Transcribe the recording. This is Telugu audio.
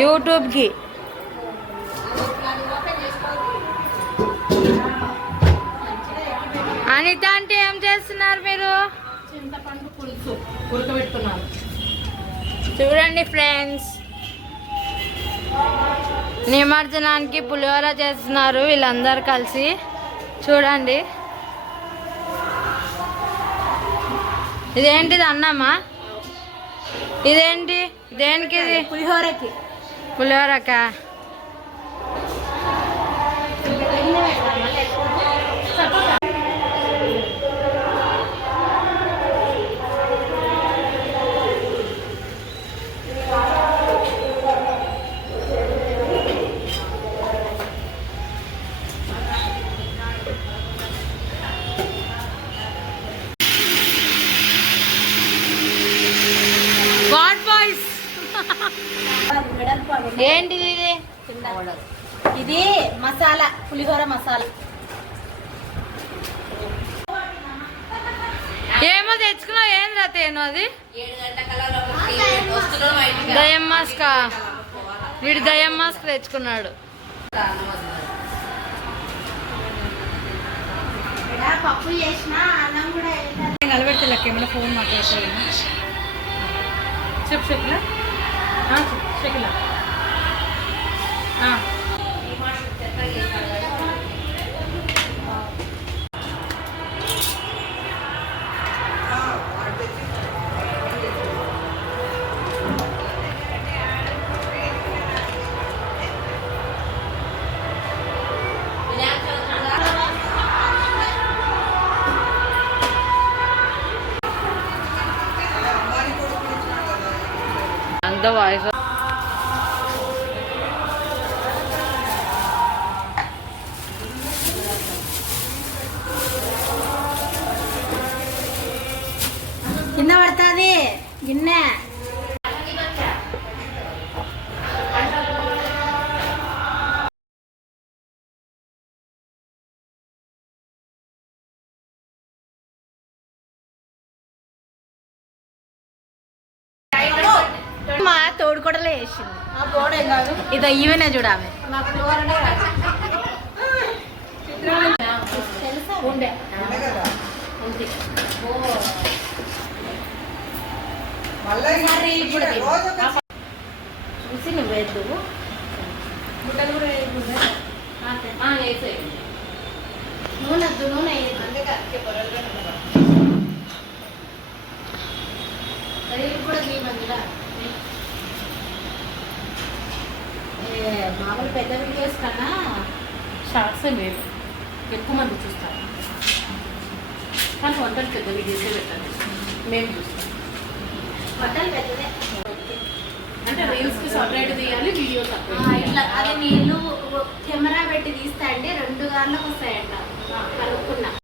యూట్యూబ్కి. అనిత అంటే ఏం చేస్తున్నారు మీరు? చింతపండు పులుసు ఉడకబెడుతున్నారు. చూడండి ఫ్రెండ్స్, నిమజ్జనానికి పులిహోర చేస్తున్నారు వీళ్ళందరూ కలిసి. చూడండి, ఇదేంటిది అన్నమా? ఇదేంటి, దేనికి ఇది? పులిహోరకి. పులిహోరకా? ఏంటిది ఇది? ఇది మసాలా, పులిహోర మసాలా. ఏమో తెచ్చుకున్నావు, ఏం రాతేను అది? దయ్యం మాస్క్. వీడు దయ్యం మాస్క్ తెచ్చుకున్నాడు. పప్పు చేసిన అన్నం కూడా నిలబెడితే లెక్క ఏమైనా ఫోన్ మాట్లాడుతుంది. చెప్పు షకిలా, షకిలా. అంత వాయిస్ కింద పడుతుంది గిన్నె. మా తోడుకోడలే వేసింది. ఇదో ఈవెనే చూడాలి. చూసి నువ్వు వేద్దు. నూనె వద్దు, నూనె కూడా తీయమందిరా. మామూలు పెద్ద వీడియోస్ కన్నా షార్ట్సే మేలు, ఎక్కువ మంది చూస్తారు. కానీ వంటలు పెద్ద వీడియోసే పెట్టండి, మేము చూస్తాం. వంటలు పెద్దదే అంటే రీల్స్కి సపరేట్ తీయాలి, వీడియో సపరేట్. ఇట్లా అదే నేను కెమెరా పెట్టి తీస్తా అంటే 2 గార్లకు వస్తాయంట కనుక్కున్నా.